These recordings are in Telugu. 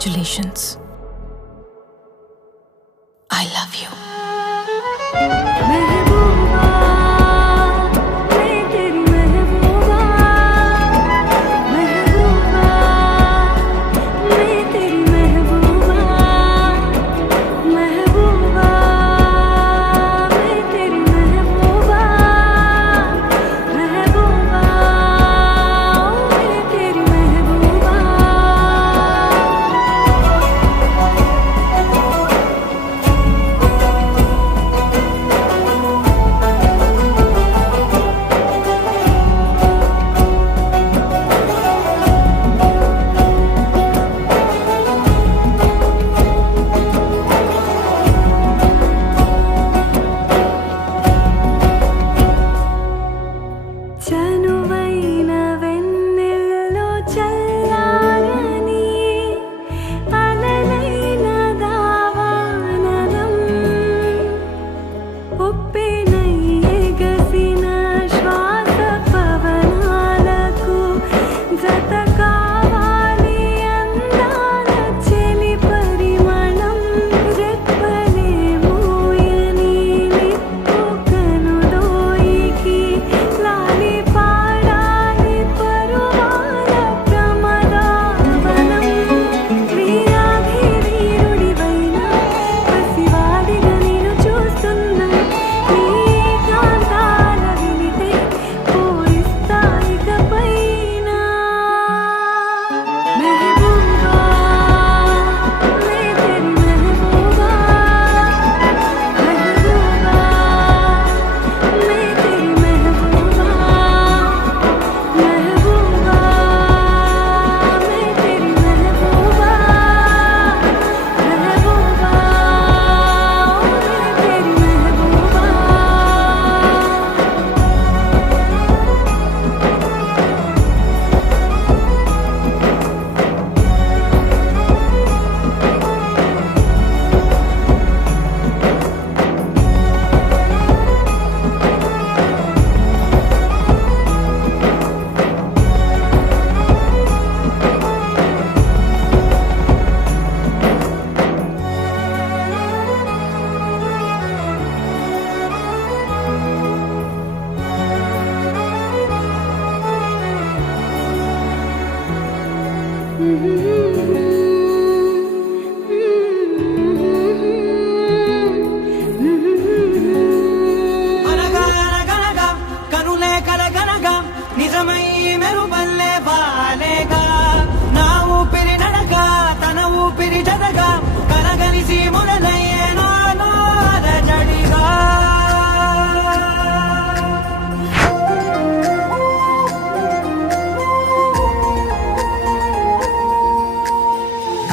Congratulations. I love you.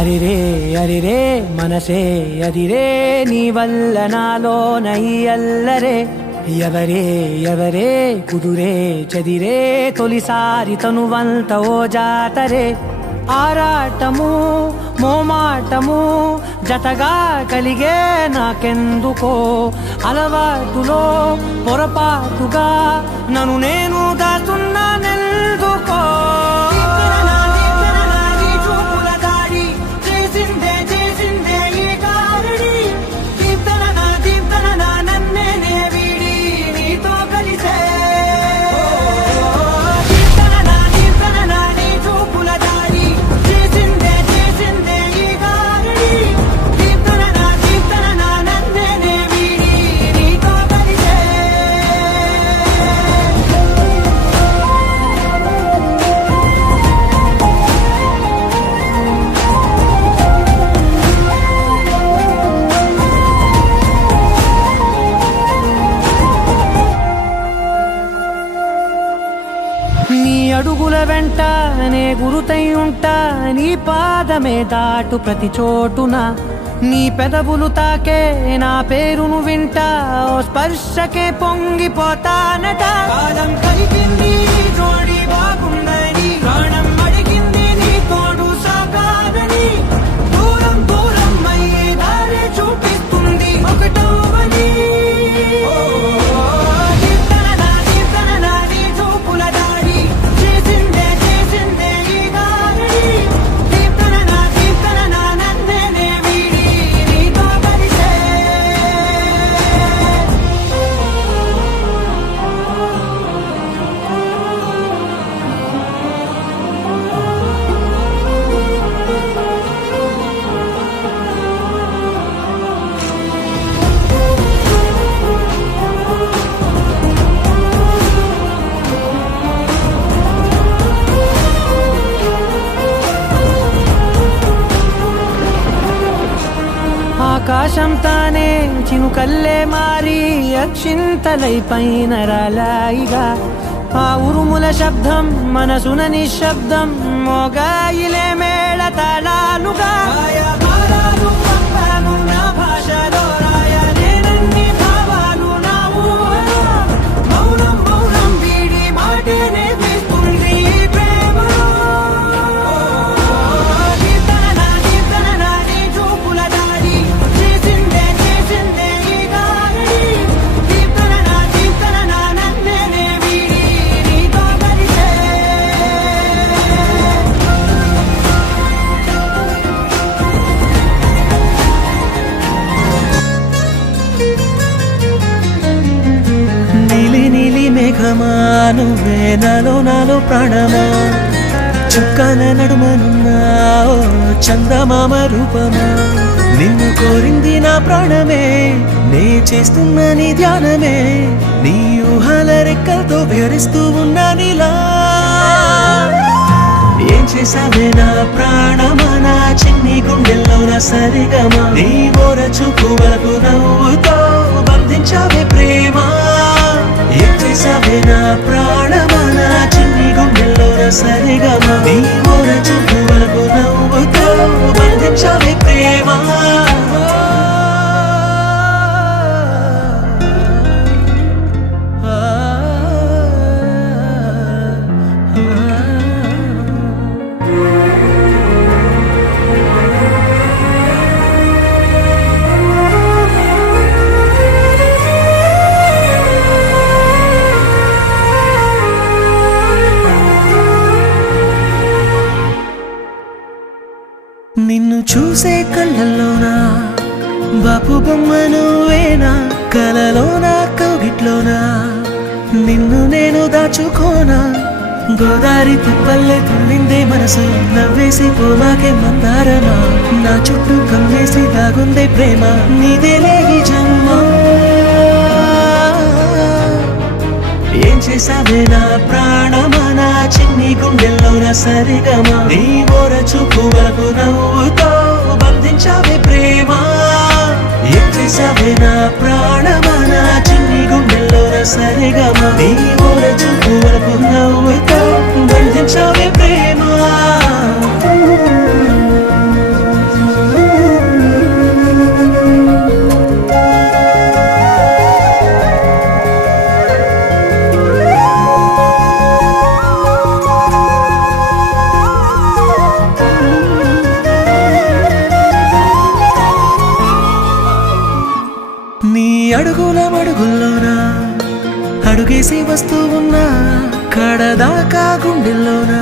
అరిరే అరిరే మనసే అదిరే నీ వల్ల నాలోన ఈ అల్లరే ఎవరే ఎవరే కుదురే చదిరే తొలిసారి తనువంత ఓ జాతరే ఆరాటము మోమాటము జతగా కలిగే నాకెందుకో అలవాటులో పొరపాటుగా నన్ను నేను దాచున్నానెందుకో నీ అడుగుల వెంట నే గురుతై ఉంటా నీ పాదమే దాటు ప్రతి చోటున నీ పెదవులు తాకే నా పేరును వింటా ఓ స్పర్శకే పొంగిపోతానట కాలం కలిపింది జోడి బాగుందని ప్రాణం అడిగింది నీ తోడు సాగాలని దూరం దూరం అయ్యే దారి చూపిస్తుంది ఒకటవని నా ఆకాశం తానే చినుకల్లే మారి అక్షింతలై పైన రాలాయిగా ఆ ఉరుముల శబ్దం మనసున నిశ్శబ్దం మోగాయిలే మేళ తాళాలుగా నా భాషలో రాయలేనన్ని భావాలు నా ఊహలో మౌనం మౌనం వీడి మాటేనే తీసుకుంది ప్రేమలో నీ చూపుల దాడి చేసిందే ఈ దారి దీప్తన నన్నే వీడి నీతో కలిసే నీలి నీలి మేఘమా నువ్వే నాలో ప్రాణమా చుక్కల నడుమనున్నా ఓ చందమామ రూపమా నిన్ను కోరింది నా ప్రాణమే నే చేస్తున్న నీ ధ్యానమే నీ ఊహల రెక్కలతో విహరిస్తూ ఉన్నా నీలా ఏం చేసావే నా ప్రాణమా నా చిన్ని గుండెల్లో నా సరిగమా నీ ఓర చూపు వరకు నవ్వుతో బంధించావే ప్రేమ ఏం చేసావే నా ప్రాణమా నా చిన్ని గుండెల్లో నా సరిగమా నీ ఓర చూపు వరకు నవ్వుతో బంధించావే ప్రేమ నిన్ను చూసే కళ్ళల్లోనా బాపు బొమ్మ నువ్వేనా కలలోనా కౌగిట్లోనా నిన్ను నేను దాచుకోనా గోదారి తిప్పల్లే తుల్లిందే మనసు నవ్వేసి పోమాకే మందారమా నా చుట్టూ కమ్మేసి దాగుందే ప్రేమ నీదేలే ఈ జన్మ ఏం చేసావే నా ప్రాణమా నా చిన్ని గుండెల్లో నా సరిగమా నీ ఓర చూపు వరకు నవ్వుతో బంధించావే ప్రేమ ఏం చేసావే నా ప్రాణమా నా చిన్ని గుండెల్లో నా సరిగమా నీ ఓర చూపు వరకు నవ్వుతో బంధించావే ప్రేమ అడుగుల మడుగుల్లోనా అడుగేసి వస్తూ ఉన్నా కడదాకా గుండెల్లోనా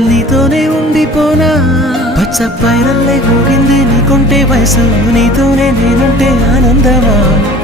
నీతోనే ఉండిపోనా పచ్చ పైరల్లే ఊగింది నీకుంటే వయసు నీతోనే నేనుంటే ఆనందమా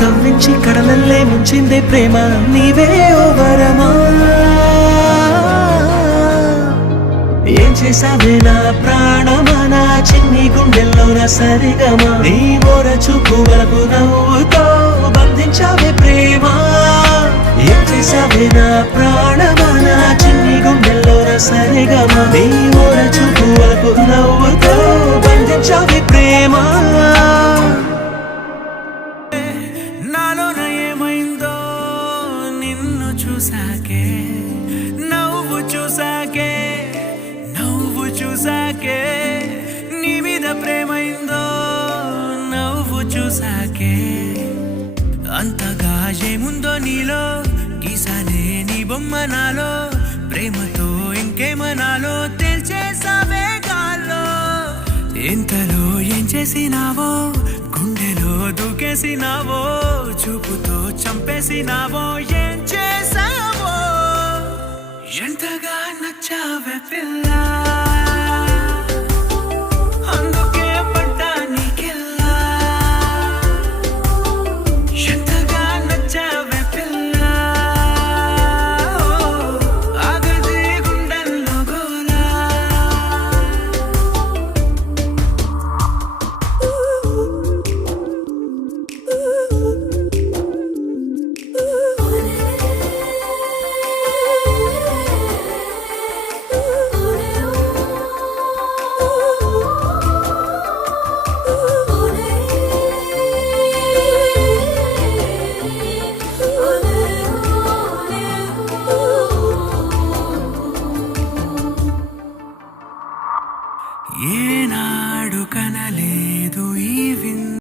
కవ్వించి కడలల్లే ముంచిందే ప్రేమ నీవే ఓ వరమా ఏం చేసావే నా ప్రాణమా నా చిన్ని గుండెల్లో నా సరిగమా నీ ఓర చూపు వరకు నవ్వుతో బంధించావే ప్రేమ ఏం చేసావే నా ప్రాణమా నా చిన్ని గుండెల్లో నా సరిగమా నీ ఓర చూపు వరకు నవ్వుతో బంధించావే ప్రేమ నాలోన ఏమైందో నిన్ను చూసాకే నవ్వు చూసాకే నీ మీద ప్రేమైందో నవ్వు చూసాకే అంతగా ఏముందో నీలో గీసానే నీ బొమ్మ నాలో ప్రేమతో ఇంకేమనాలో తెలిచేసావే గాల్లో ఎంతలో ఏం చేసినావో గుండెలో దూకేసినావో చూపుతో చంపేసినావో ఏం చేసావో ఎంతగా నచ్చావే పిల్ల అందుకే పడ్డా నీకెల్లా ఎంతగా నచ్చావే పిల్ల ఆగదే గుండెల్లో గోలా ఏనాడు కనలేదు ఈ